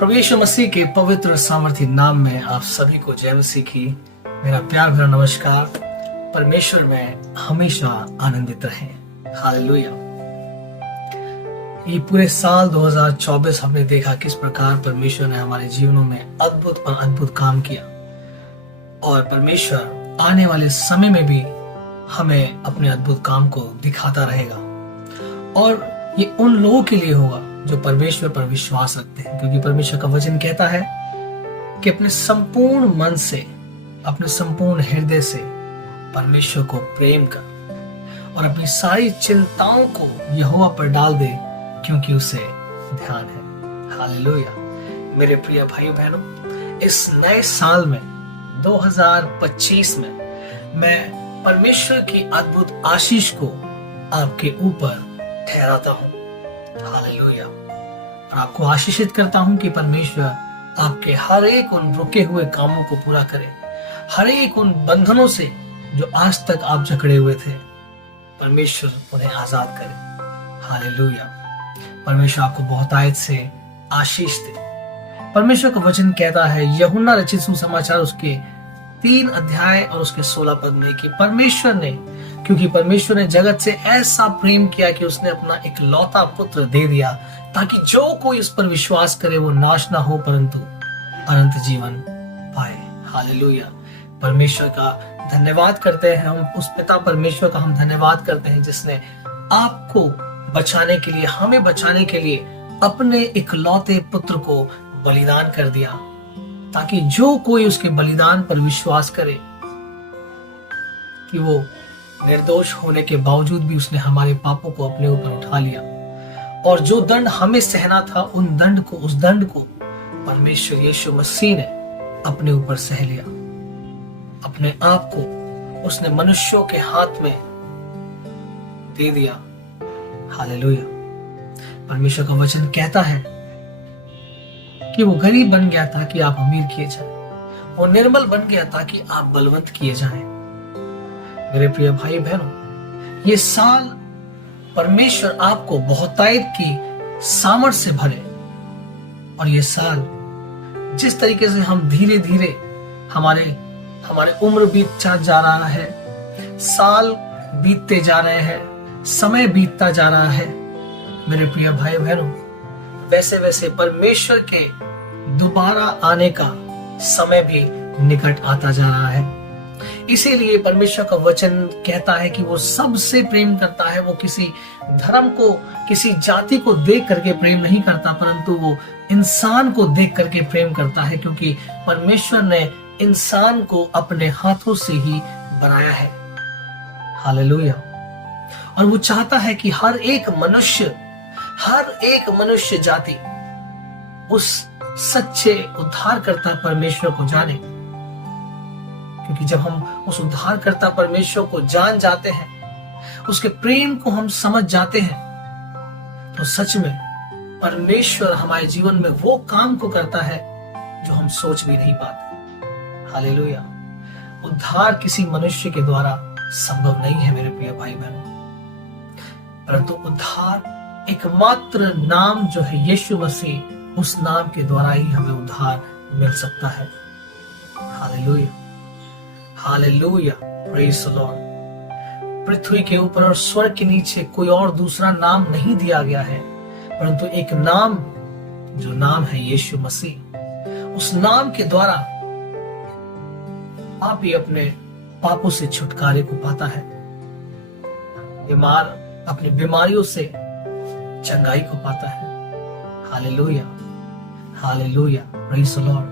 प्रभु यीशु मसीह के पवित्र सामर्थी नाम में आप सभी को जय मसीह की मेरा प्यार भरा नमस्कार। परमेश्वर में हमेशा आनंदित रहें। हालेलुया। ये पूरे साल 2024 हमने देखा किस प्रकार परमेश्वर ने हमारे जीवनों में अद्भुत और अद्भुत काम किया, और परमेश्वर आने वाले समय में भी हमें अपने अद्भुत काम को दिखाता रहेगा। और ये उन लोगों के लिए होगा जो परमेश्वर पर विश्वास रखते हैं, क्योंकि परमेश्वर का वचन कहता है कि अपने संपूर्ण मन से, अपने संपूर्ण हृदय से परमेश्वर को प्रेम कर और अपनी सारी चिंताओं को यहोवा पर डाल दे, क्योंकि उसे ध्यान है। हालेलुया। मेरे प्रिय भाई बहनों, इस नए साल में 2025 में मैं परमेश्वर की अद्भुत आशीष को आपके ऊपर ठहराता हूं। हालेलुया। और आपको आशीषित करता हूं कि परमेश्वर आपके हर एक उन रुके हुए कामों को पूरा करे, हर एक उन बंधनों से जो आज तक आप जकड़े हुए थे, परमेश्वर उन्हें आजाद करे। हालेलुया। परमेश्वर आपको बहुतायत से आशीष दे। परमेश्वर का वचन कहता है, यूहन्ना रचित सुसमाचार उसके 3 अध्याय और उसके 16 पद में, कि परमेश्वर ने, क्योंकि परमेश्वर ने जगत से ऐसा प्रेम किया कि उसने अपना इकलौता पुत्र दे दिया, ताकि जो कोई उस पर विश्वास करे वो नाश ना हो परंतु अनंत जीवन पाए। हालेलुया। परमेश्वर का धन्यवाद करते हैं हम, उस पिता परमेश्वर का हम धन्यवाद करते हैं जिसने आपको बचाने के लिए, हमें बचाने के लिए अपने इकलौते पुत्र को बलिदान कर दिया, ताकि जो कोई उसके बलिदान पर विश्वास करे कि वो निर्दोष होने के बावजूद भी उसने हमारे पापों को अपने ऊपर उठा लिया, और जो दंड हमें सहना था उस दंड को परमेश्वर यीशु मसीह ने अपने ऊपर सह लिया। अपने आप को उसने मनुष्यों के हाथ में दे दिया। हालेलुया। परमेश्वर का वचन कहता है कि वो गरीब बन गया ताकि आप अमीर किए जाएं, वो निर्बल बन गया ताकि आप बलवंत किए जाएं। मेरे प्रिय भाई बहनों, ये साल परमेश्वर आपको बहुतायत की सामर्थ से भरे, और ये साल जिस तरीके से हम धीरे धीरे हमारे उम्र बीतता जा रहा है, साल बीतते जा रहे हैं, समय बीतता जा रहा है, मेरे प्रिय भाई बहनों, वैसे वैसे परमेश्वर के दोबारा आने का समय भी निकट आता जा रहा है। इसीलिए परमेश्वर का वचन कहता है कि वो सबसे प्रेम करता है। वो किसी धर्म को, किसी जाति को देख करके प्रेम नहीं करता, परंतु वो इंसान को देख करके प्रेम करता है, क्योंकि परमेश्वर ने इंसान को अपने हाथों से ही बनाया है। हालेलुया। और वो चाहता है कि हर एक मनुष्य जाति उस सच्चे उद्धारकर्ता परमेश्वर को जाने, क्योंकि जब हम उस उद्धारकर्ता परमेश्वर को जान जाते हैं, उसके प्रेम को हम समझ जाते हैं, तो सच में परमेश्वर हमारे जीवन में वो काम को करता है जो हम सोच भी नहीं पाते। हालेलुया। उद्धार किसी मनुष्य के द्वारा संभव नहीं है मेरे प्रिय भाई बहनों, परंतु उद्धार एकमात्र नाम जो है यीशु मसीह, उस नाम के द्वारा ही हमें उद्धार मिल सकता है। Hallelujah. Hallelujah. Praise the Lord. पृथ्वी के ऊपर और स्वर्ग के नीचे कोई और दूसरा नाम नहीं दिया गया है, परंतु एक नाम, जो नाम है यीशु मसीह। उस नाम के द्वारा आप ही अपने पापों से छुटकारे को पाता है, बीमार अपनी बीमारियों से चंगाई को पाता है। Hallelujah. Hallelujah. Praise the Lord.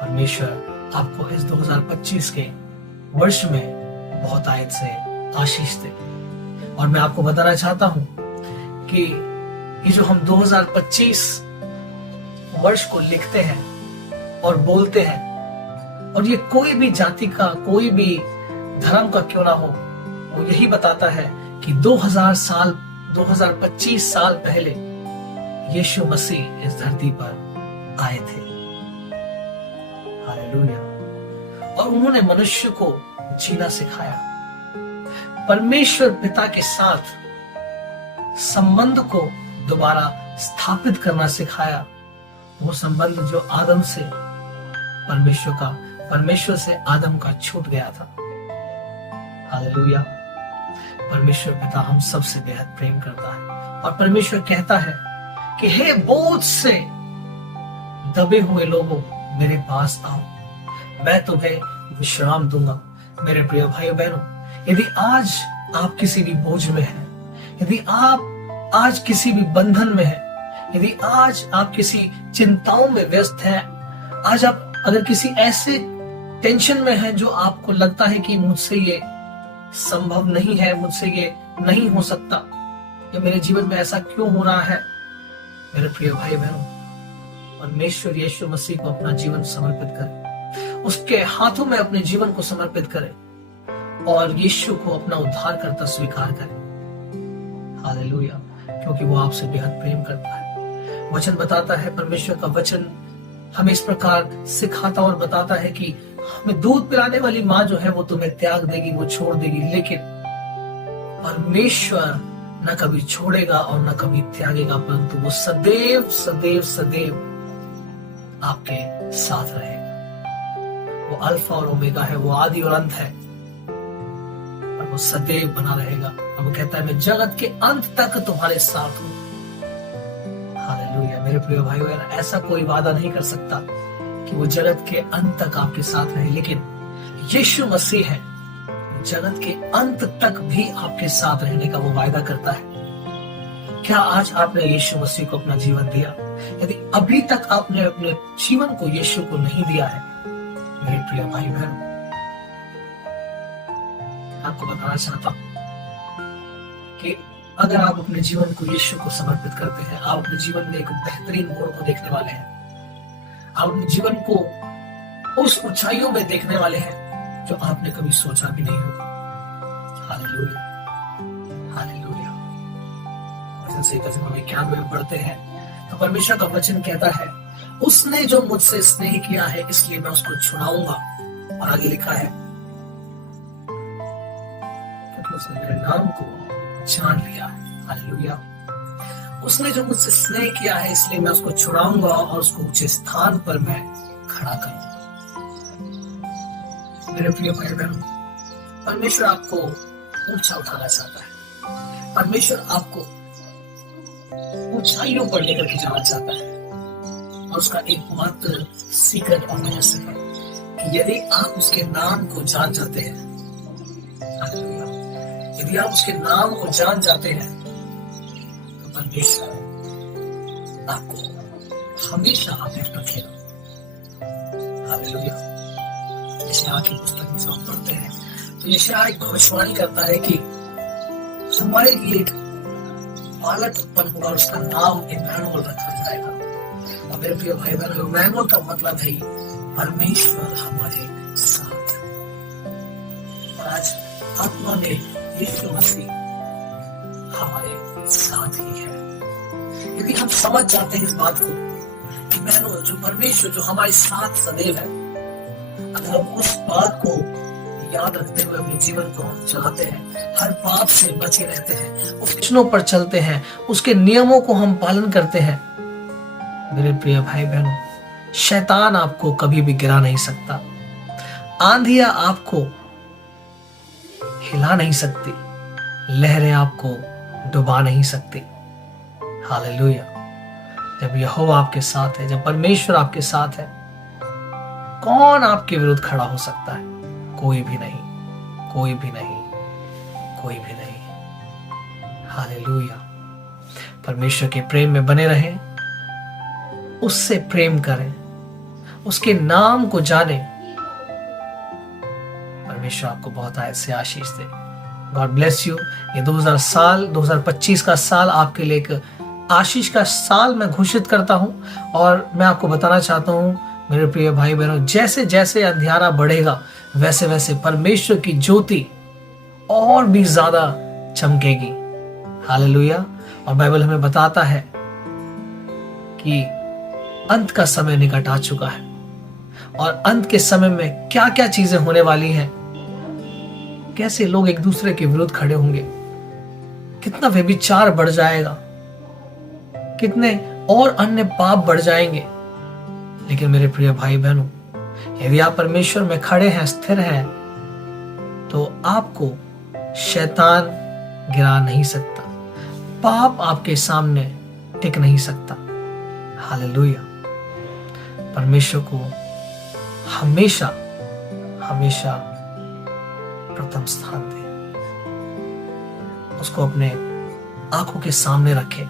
परमेश्वर आपको इस 2025 के वर्ष में बहुतायत से आशीष दे। और मैं आपको बताना चाहता हूं कि ये जो हम 2025 वर्ष को लिखते हैं और बोलते हैं, और ये कोई भी जाति का, कोई भी धर्म का क्यों ना हो, वो यही बताता है कि 2025 साल पहले यीशु मसीह इस धरती पर आए थे। हालेलुया। और उन्होंने मनुष्य को जीना सिखाया, परमेश्वर पिता के साथ संबंध को दोबारा स्थापित करना सिखाया, वो संबंध जो आदम से परमेश्वर से आदम का छूट गया था। हालेलुया। परमेश्वर पिता हम सबसे बेहद प्रेम करता है और परमेश्वर कहता है कि हे बोझ से दबे हुए लोगों, मेरे पास आओ, मैं तुम्हें विश्राम दूंगा। मेरे प्रिय भाइयों बहनों, यदि आज आप किसी भी बोझ में हैं, यदि आप आज किसी भी बंधन में हैं, यदि आज आप किसी चिंताओं में व्यस्त हैं, आज आप अगर किसी ऐसे टेंशन में हैं जो आपको लगता है कि मुझसे ये संभव नहीं है, मुझसे ये नहीं हो सकता, या मेरे जीवन में ऐसा क्यों हो रहा है, मेरे प्रिय भाई बहनों, परमेश्वर यीशु मसीह को अपना जीवन समर्पित करें, उसके हाथों में अपने जीवन को समर्पित करें और यीशु को अपना उद्धारकर्ता स्वीकार करें। हालेलुया। क्योंकि वो आपसे बेहद प्रेम करता है। वचन बताता है, परमेश्वर का वचन हमें इस प्रकार सिखाता और बताता है कि हमें दूध पिलाने वाली माँ जो है वो तुम्हें त्याग देगी, वो छोड़ देगी, लेकिन परमेश्वर न कभी छोड़ेगा और न कभी त्यागेगा, परंतु वो सदैव सदैव सदैव आपके साथ रहेगा। वो अल्फा और ओमेगा है, वो आदि और अंत है और वो सदैव बना रहेगा। और वो कहता है, मैं जगत के अंत तक तुम्हारे साथ हूं। हालेलुया। मेरे प्रिय भाइयों, ऐसा कोई वादा नहीं कर सकता कि वो जगत के अंत तक आपके साथ रहे, लेकिन यीशु मसीह है जगत के अंत तक भी आपके साथ रहने का वो वायदा करता है। क्या आज आपने यीशु मसीह को अपना जीवन दिया? यदि अभी तक आपने अपने जीवन को यीशु को नहीं दिया है, मेरे प्रिय भाई बहन, आपको बताना चाहता हूं कि अगर आप अपने जीवन को यीशु को समर्पित करते हैं, आप अपने जीवन में एक बेहतरीन मोड़ को देखने वाले हैं। आप अपने जीवन को उस ऊंचाइयों में देखने वाले हैं जो आपने कभी सोचा भी नहीं होगा। Hallelujah, hallelujah. वचन से जब हम 91 में पढ़ते हैं तो परमेश्वर का वचन कहता है, उसने जो मुझसे स्नेह किया है इसलिए मैं उसको छुड़ाऊंगा। और आगे लिखा है, क्योंकि उसने मेरे नाम को जान लिया है। हालेलुया। उसने जो मुझसे स्नेह किया है इसलिए मैं उसको छुड़ाऊंगा और उसको ऊंचे स्थान पर मैं खड़ा करूंगा। मेरे प्रिय भाई बहनों, परमेश्वर आपको ऊंचा उठाना चाहता है। परमेश्वर आपको ऊंचाइयों पर लेकर के जाना चाहता है और उसका एकमात्र सीक्रेट और रहस्य है कि यदि आप उसके नाम को जान जाते हैं, यदि आप उसके नाम को जान जाते हैं, तो परमेश्वर आपको हमेशा आगे रखेगा। हालेलुया। यशायाह की पुस्तक में हम पढ़ते हैं तो यशायाह एक भविष्यवाणी करता है कि हमारे लिए एक बालक उत्पन्न होगा और उसका नाम इम्मानुएल रखा जाएगा। और मेरे प्रिय भाई बहन, इम्मानुएल का मतलब है परमेश्वर हमारे साथ। और आज आत्मा में यीशु मसीह हमारे साथ ही है। यदि हम समझ जाते हैं इस बात को कि इम्मानुएल जो परमेश्वर जो हमारे साथ सदैव है, अगर हम उस बात को याद रखते हुए अपने जीवन को हम चलाते हैं, हर पाप से बचे रहते हैं, उसके वचनों पर चलते हैं, उसके नियमों को हम पालन करते हैं, मेरे प्रिय भाई बहनों, शैतान आपको कभी भी गिरा नहीं सकता, आंधियां आपको हिला नहीं सकती, लहरें आपको डुबा नहीं सकती। हालेलुया। जब यहोवा आपके साथ है, जब परमेश्वर आपके साथ है, कौन आपके विरुद्ध खड़ा हो सकता है? कोई भी नहीं, कोई भी नहीं, कोई भी नहीं। हालेलुया। परमेश्वर के प्रेम में बने रहें, उससे प्रेम करें, उसके नाम को जाने। परमेश्वर आपको बहुत ऐसे आशीष दे। God bless you. ये 2025 का साल आपके लिए एक आशीष का साल मैं घोषित करता हूं और मैं आपको बताना चाहता हूं मेरे प्रिय भाई बहनों, जैसे जैसे अंधियारा बढ़ेगा वैसे वैसे परमेश्वर की ज्योति और भी ज्यादा चमकेगी। हालेलुया। और बाइबल हमें बताता है कि अंत का समय निकट आ चुका है और अंत के समय में क्या क्या चीजें होने वाली हैं, कैसे लोग एक दूसरे के विरुद्ध खड़े होंगे, कितना व्यभिचार बढ़ जाएगा, कितने और अन्य पाप बढ़ जाएंगे, लेकिन मेरे प्रिय भाई बहनों, यदि आप परमेश्वर में खड़े हैं, स्थिर हैं, तो आपको शैतान गिरा नहीं सकता, पाप आपके सामने टिक नहीं सकता। हालेलुया। परमेश्वर को हमेशा हमेशा प्रथम स्थान दें, उसको अपने आंखों के सामने रखें।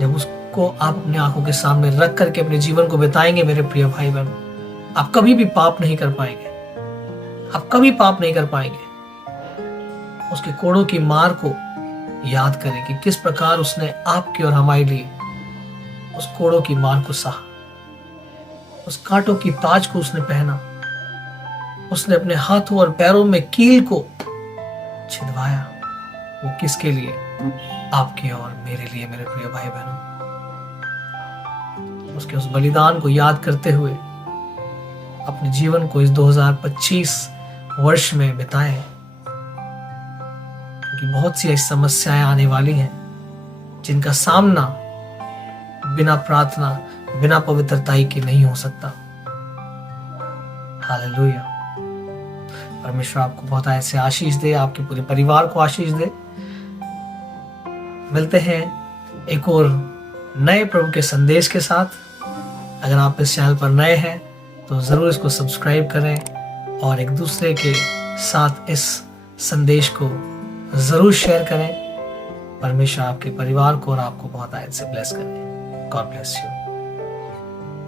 जब उसको आप अपने आंखों के सामने रख करके अपने जीवन को बिताएंगे मेरे प्रिय भाई बहन, आप कभी भी पाप नहीं कर पाएंगे, आप कभी पाप नहीं कर पाएंगे। उसके कोड़ों की मार को याद करें कि किस प्रकार उसने आपके और हमारे लिए उस कोड़ों की मार को सहा, उस कांटों की ताज को उसने पहना, उसने अपने हाथों और पैरों में कील को छिदवाया। वो किसके लिए? आपके और मेरे लिए मेरे प्रिय भाई बहनों। उसके उस बलिदान को याद करते हुए अपने जीवन को इस 2025 वर्ष में बिताएं, क्योंकि बहुत सी ऐसी समस्याएं आने वाली हैं जिनका सामना बिना प्रार्थना, बिना पवित्रता के नहीं हो सकता। हालेलुया। परमेश्वर आपको बहुत ऐसे आशीष दे, आपके पूरे परिवार को आशीष दे। मिलते हैं एक और नए प्रभु के संदेश के साथ। अगर आप इस चैनल पर नए हैं तो जरूर इसको सब्सक्राइब करें और एक दूसरे के साथ इस संदेश को जरूर शेयर करें। परमेश्वर आपके परिवार को और आपको बहुत आयत से ब्लेस करें। God bless you.